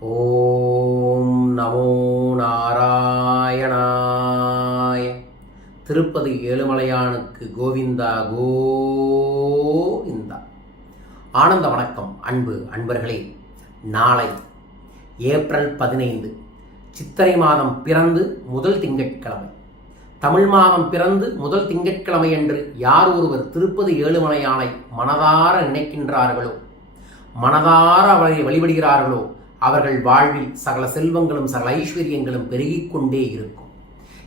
ஓம் நமோ நாராயணாய. திருப்பதி ஏழுமலையானுக்கு கோவிந்தா கோவிந்தா. ஆனந்த வணக்கம் அன்பு அன்பர்களே. நாளை ஏப்ரல் பதினைந்து சித்திரை மாதம் பிறந்து முதல் திங்கட்கிழமை. தமிழ் மாதம் பிறந்து முதல் திங்கட்கிழமை என்று யார் ஒருவர் திருப்பதி ஏழுமலையானை மனதார நினைக்கின்றார்களோ மனதார அவரை வழிபடுகிறார்களோ அவர்கள் வாழ்வில் சகல செல்வங்களும் சகல ஐஸ்வர்யங்களும் பெருகிக் கொண்டே இருக்கும்.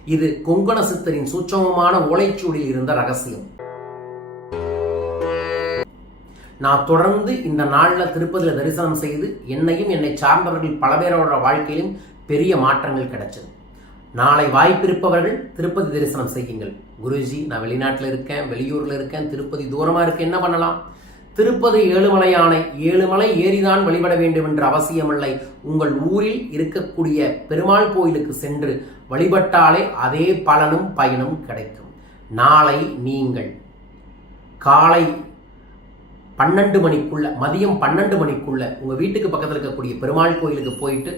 இது கொங்கண சித்தரின் சூட்சமமான ஓலைச்சூடியில் இருந்த ரகசியம். நான் தொடர்ந்து இந்த நாளில் திருப்பதியில் தரிசனம் செய்து என்னையும் என்னை சார்ந்தவர்கள் பல பேரோட வாழ்க்கையிலும் பெரிய மாற்றங்கள் கிடைச்சது. நாளை வாய்ப்பிருப்பவர்கள் திருப்பதி தரிசனம் செய்யுங்கள். குருஜி நான் வெளிநாட்டில் இருக்கேன் வெளியூரில் இருக்கேன் திருப்பதி தூரமாக இருக்கு என்ன பண்ணலாம்? திருப்பதி ஏழுமலையானை ஏழுமலை ஏறிதான் வழிபட வேண்டும் என்ற அவசியமில்லை. உங்கள் ஊரில் இருக்கக்கூடிய பெருமாள் கோயிலுக்கு சென்று வழிபட்டாலே அதே பலனும் பயனும் கிடைக்கும். நாளை நீங்கள் காலை பன்னெண்டு மணிக்குள்ள மதியம் பன்னெண்டு மணிக்குள்ள உங்கள் வீட்டுக்கு பக்கத்தில் இருக்கக்கூடிய பெருமாள் கோயிலுக்கு போயிட்டு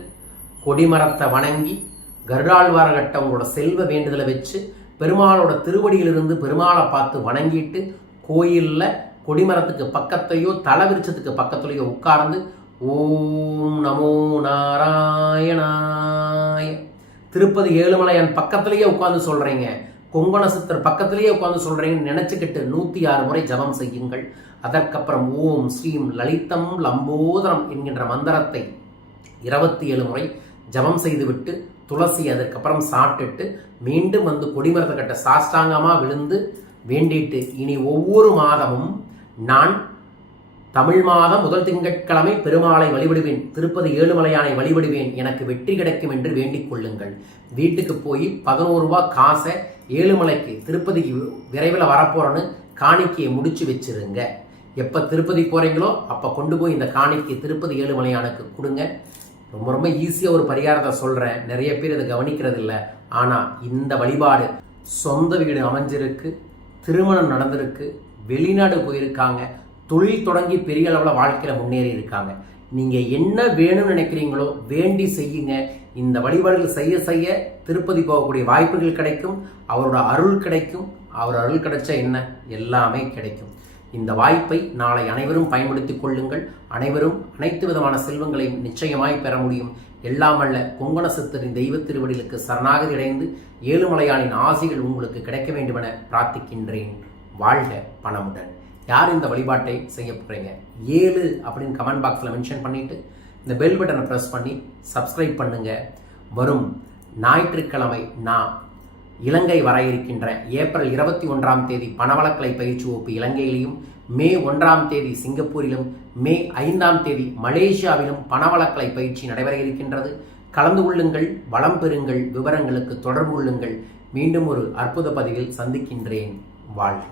கொடிமரத்தை வணங்கி கருடாழ்வாரகட்ட உங்களோட செல்வ வேண்டுதலை வச்சு பெருமாளோட திருவடியிலிருந்து பெருமாளை பார்த்து வணங்கிட்டு கோயிலில் கொடிமரத்துக்கு பக்கத்தையோ தலை பக்கத்துலையோ உட்கார்ந்து ஓம் நமோ நாராயணாய. திருப்பதி ஏழுமலையான் பக்கத்திலேயே உட்கார்ந்து சொல்றீங்க. கொங்கண சித்தர் பக்கத்திலேயே உட்காந்து சொல்றீங்கன்னு நினைச்சுக்கிட்டு நூத்தி ஆறு முறை ஜபம் செய்யுங்கள். அதற்கப்புறம் ஓம் ஸ்ரீம் லலிதம் லம்போதரம் என்கின்ற மந்திரத்தை இருபத்தி ஏழு முறை ஜபம் செய்துவிட்டு துளசி அதுக்கப்புறம் சாப்பிட்டுட்டு மீண்டும் வந்து கொடிமரத்தை கட்ட சாஷ்டாங்கமாக விழுந்து வேண்டிட்டு இனி ஒவ்வொரு மாதமும் நான் தமிழ் மாதம் முதல் திங்கட்கிழமை பெருமாளை வழிபடுவேன் திருப்பதி ஏழுமலையானை வழிபடுவேன் எனக்கு வெற்றி கிடைக்கும் என்று வேண்டிக் கொள்ளுங்கள். வீட்டுக்கு போய் பதினோரு ரூபா காசை ஏழுமலைக்கு திருப்பதிக்கு விரைவில் வரப்போறேன்னு காணிக்கையை முடிச்சு வச்சிருங்க. எப்போ திருப்பதி போகிறீங்களோ அப்போ கொண்டு போய் இந்த காணிக்கை திருப்பதி ஏழுமலையானுக்கு கொடுங்க. ரொம்ப ரொம்ப ஈஸியாக ஒரு பரிகாரத்தை சொல்கிறேன் நிறைய பேர் இதை கவனிக்கிறது இல்லை ஆனால் இந்த வழிபாடு சொந்த வீடு அமைஞ்சிருக்கு. திருமணம் நடந்திருக்கு வெளிநாடு போயிருக்காங்க தொழில் தொடங்கி பெரிய அளவில் வாழ்க்கையில் முன்னேறி இருக்காங்க. நீங்கள் என்ன வேணும்னு நினைக்கிறீங்களோ வேண்டி செய்யுங்க. இந்த வழிபாடுகள் செய்ய செய்ய திருப்பதி போகக்கூடிய வாய்ப்புகள் கிடைக்கும். அவரோட அருள் கிடைக்கும். அவர் அருள் கிடைச்சா என்ன? எல்லாமே கிடைக்கும். இந்த வாய்ப்பை நாளை அனைவரும் பயன்படுத்திக் கொள்ளுங்கள். அனைவரும் அனைத்து விதமான செல்வங்களையும் நிச்சயமாய் பெற முடியும். எல்லாமல்ல கொங்கண சித்தரின் தெய்வ திருவடிகளுக்கு சரணாகதி அடைந்து ஏழுமலையானின் ஆசைகள் உங்களுக்கு கிடைக்க வேண்டுமென பிரார்த்திக்கின்றேன். வாழ்க பணமுடன். யார் இந்த வழிபாட்டை செய்ய போகிறீங்க ஏழு அப்படின்னு கமெண்ட் பாக்ஸில் மென்ஷன் பண்ணிவிட்டு இந்த பெல் பட்டனை ப்ரெஸ் பண்ணி சப்ஸ்கிரைப் பண்ணுங்கள் வரும் ஞாயிற்றுக்கிழமை நான் இலங்கை வர இருக்கின்ற ஏப்ரல் இருபத்தி ஒன்றாம் தேதி பணவளக்கலை பயிற்சி வகுப்பு இலங்கையிலும் மே ஒன்றாம் தேதி சிங்கப்பூரிலும் மே ஐந்தாம் தேதி மலேசியாவிலும் பணவளக்கலை பயிற்சி நடைபெற இருக்கின்றது. கலந்து கொள்ளுங்கள் வளம் பெறுங்கள் விவரங்களுக்கு தொடர்பு கொள்ளுங்கள். மீண்டும் ஒரு அற்புத பதிவில் சந்திக்கின்றேன். வாழ்க.